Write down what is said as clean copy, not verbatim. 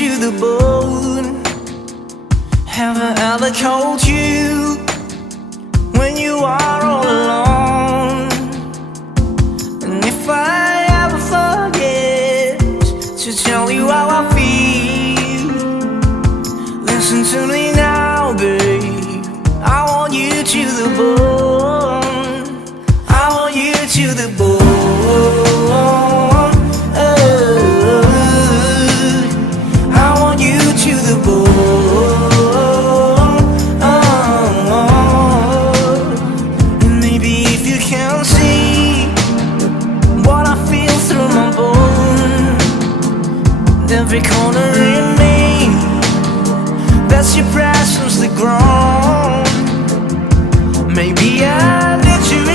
to the bone. Have I ever told you when you are all alone? And if I ever forget to tell you how I feel, listen to me now, babe. I want you to the bone. I want you to the bone. Every corner in me, that's your presence, the ground. Maybe I need you